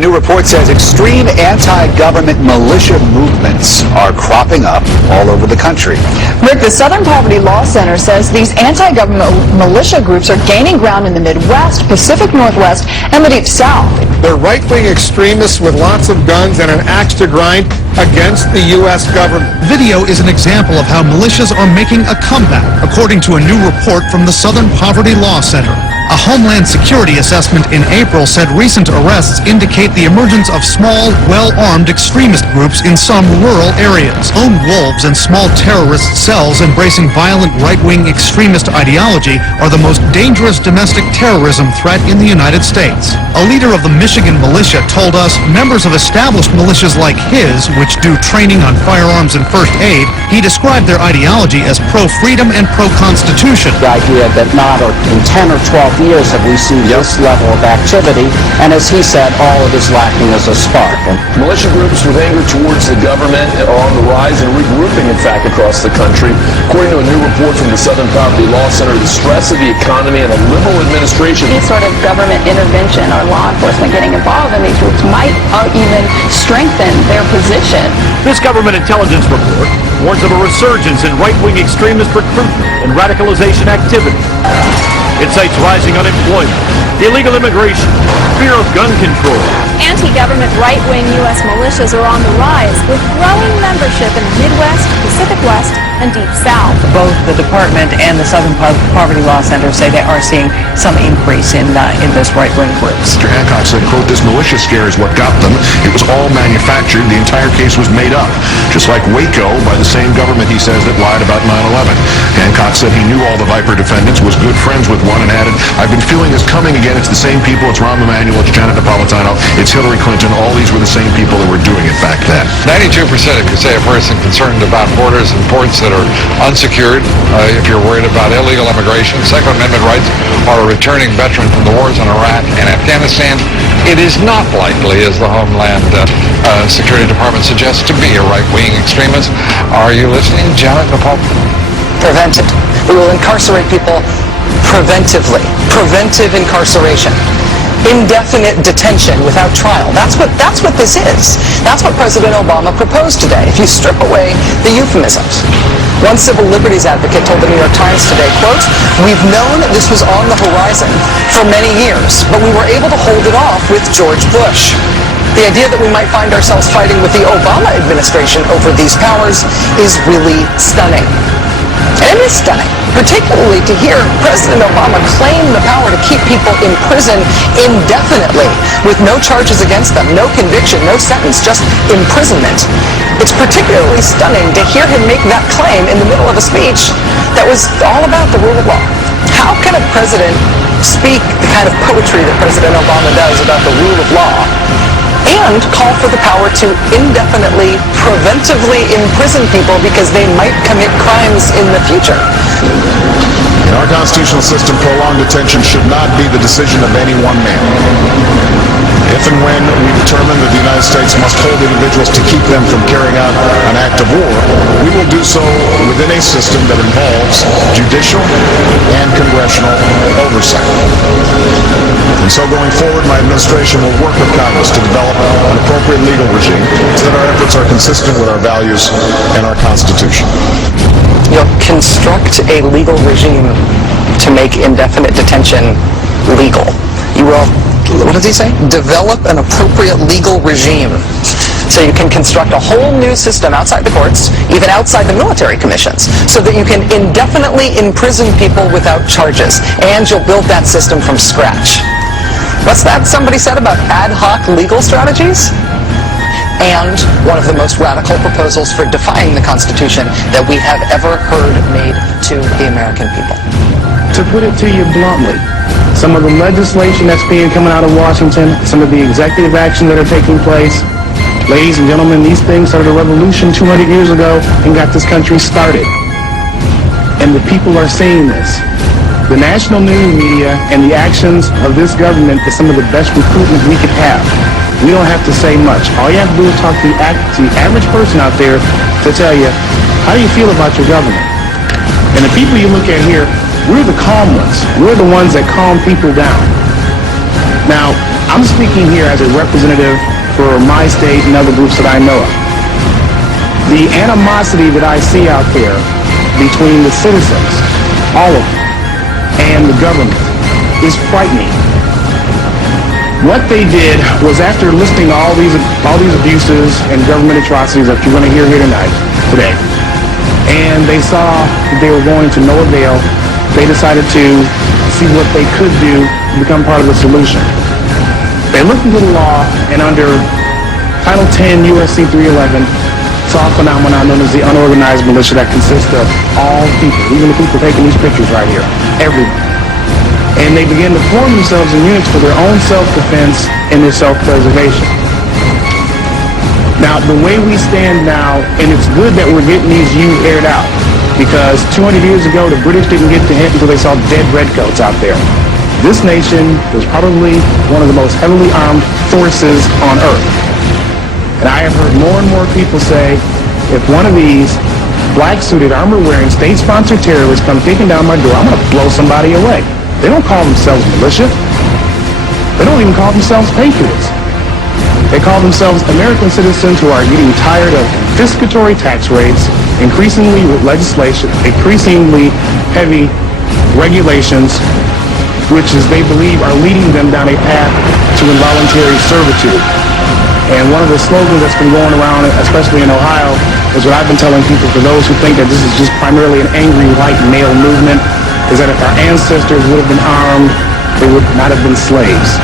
new report says extreme anti-government militia movements are cropping up all over the country. Rick, the Southern Poverty Law Center says these anti-government militia groups are gaining ground in the Midwest, Pacific Northwest, and the Deep South. They're right-wing extremists with lots of guns and an axe to grind against the U.S. government. Video is an example of how militias are making a comeback, according to a new report from the Southern Poverty Law Center. A Homeland Security assessment in April said recent arrests indicate the emergence of small, well-armed extremist groups in some rural areas. Lone wolves and small terrorist cells embracing violent right-wing extremist ideology are the most dangerous domestic terrorism threat in the United States. A leader of the Michigan militia told us members of established militias like his, which do training on firearms and first aid, he described their ideology as pro-freedom and pro-constitution. The idea that not in 10 or 12 years have we seen this level of activity, and as he said, all it is lacking is a spark. Militia groups with anger towards the government are on the rise and regrouping, in fact, across the country. According to a new report from the Southern Poverty Law Center, the stress of the economy and a liberal administration. Any sort of government intervention or law enforcement getting involved in these groups might even strengthen their position. This government intelligence report warns of a resurgence in right-wing extremist recruitment and radicalization activity. It cites rising unemployment, illegal immigration, fear of gun control. Anti-government right-wing U.S. militias are on the rise, with growing membership in the Midwest, Pacific West, and Deep South. Both the department and the Southern Poverty Law Center say they are seeing some increase in those right-wing groups. Mr. Hancock said, quote, "This militia scare is what got them. It was all manufactured. The entire case was made up. Just like Waco by the same government, he says, that lied about 9/11. Hancock said he knew all the Viper defendants, was good friends with one, and added, "I've been feeling this coming again. It's the same people. It's Rahm Emanuel. It's Janet Napolitano. It's Hillary Clinton. All these were the same people that were doing it back then." 92%, if you say a person concerned about borders and ports that are unsecured, if you're worried about illegal immigration, Second Amendment rights, or a returning veteran from the wars in Iraq and Afghanistan, it is not likely, as the Homeland Security Department suggests, to be a right-wing extremist. Are you listening, Janet Napolitano? Prevented. We will incarcerate people preventively. Preventive incarceration. Indefinite detention without trial. That's what this is. That's what President Obama proposed today, if you strip away the euphemisms. One civil liberties advocate told the New York Times today, quote, "We've known this was on the horizon for many years, but we were able to hold it off with George Bush." The idea that we might find ourselves fighting with the Obama administration over these powers is really stunning. And it is stunning, particularly to hear President Obama claim the power to keep people in prison indefinitely with no charges against them, no conviction, no sentence, just imprisonment. It's particularly stunning to hear him make that claim in the middle of a speech that was all about the rule of law. How can a president speak the kind of poetry that President Obama does about the rule of law and call for the power to indefinitely, preventively imprison people because they might commit crimes in the future? In our constitutional system, prolonged detention should not be the decision of any one man. If and when we determine that the United States must hold individuals to keep them from carrying out an act of war, we will do so within a system that involves judicial and congressional oversight. And so going forward, my administration will work with Congress to develop an appropriate legal regime so that our efforts are consistent with our values and our Constitution. You'll construct a legal regime to make indefinite detention legal. You will, what does he say? Develop an appropriate legal regime. So you can construct a whole new system outside the courts, even outside the military commissions, so that you can indefinitely imprison people without charges. And you'll build that system from scratch. What's that somebody said about ad hoc legal strategies? And one of the most radical proposals for defying the Constitution that we have ever heard made to the American people. To put it to you bluntly, some of the legislation that's coming out of Washington, some of the executive action that are taking place, ladies and gentlemen, these things started a revolution 200 years ago and got this country started. And the people are seeing this. The national news media and the actions of this government is some of the best recruitment we could have. We don't have to say much. All you have to do is talk to the average person out there to tell you, how do you feel about your government? And the people you look at here, we're the calm ones. We're the ones that calm people down. Now, I'm speaking here as a representative for my state and other groups that I know of. The animosity that I see out there between the citizens, all of them, and the government is frightening. What they did was, after listing all these abuses and government atrocities that you're going to hear here today, and they saw that they were going to no avail, they decided to see what they could do to become part of the solution. They looked into the law, and under Title 10 U.S.C. 311, saw a phenomenon known as the unorganized militia that consists of all people, even the people taking these pictures right here, everyone. And they began to form themselves in units for their own self-defense and their self-preservation. Now, the way we stand now, and it's good that we're getting these views aired out, because 200 years ago, the British didn't get the hint until they saw dead redcoats out there. This nation is probably one of the most heavily armed forces on Earth. And I have heard more and more people say, if one of these black-suited, armor-wearing, state-sponsored terrorists come kicking down my door, I'm going to blow somebody away. They don't call themselves militia. They don't even call themselves patriots. They call themselves American citizens who are getting tired of confiscatory tax rates, increasingly legislation, increasingly heavy regulations, which is they believe are leading them down a path to involuntary servitude. And one of the slogans that's been going around, especially in Ohio, is what I've been telling people, for those who think that this is just primarily an angry white male movement, is that if our ancestors would have been armed, they would not have been slaves.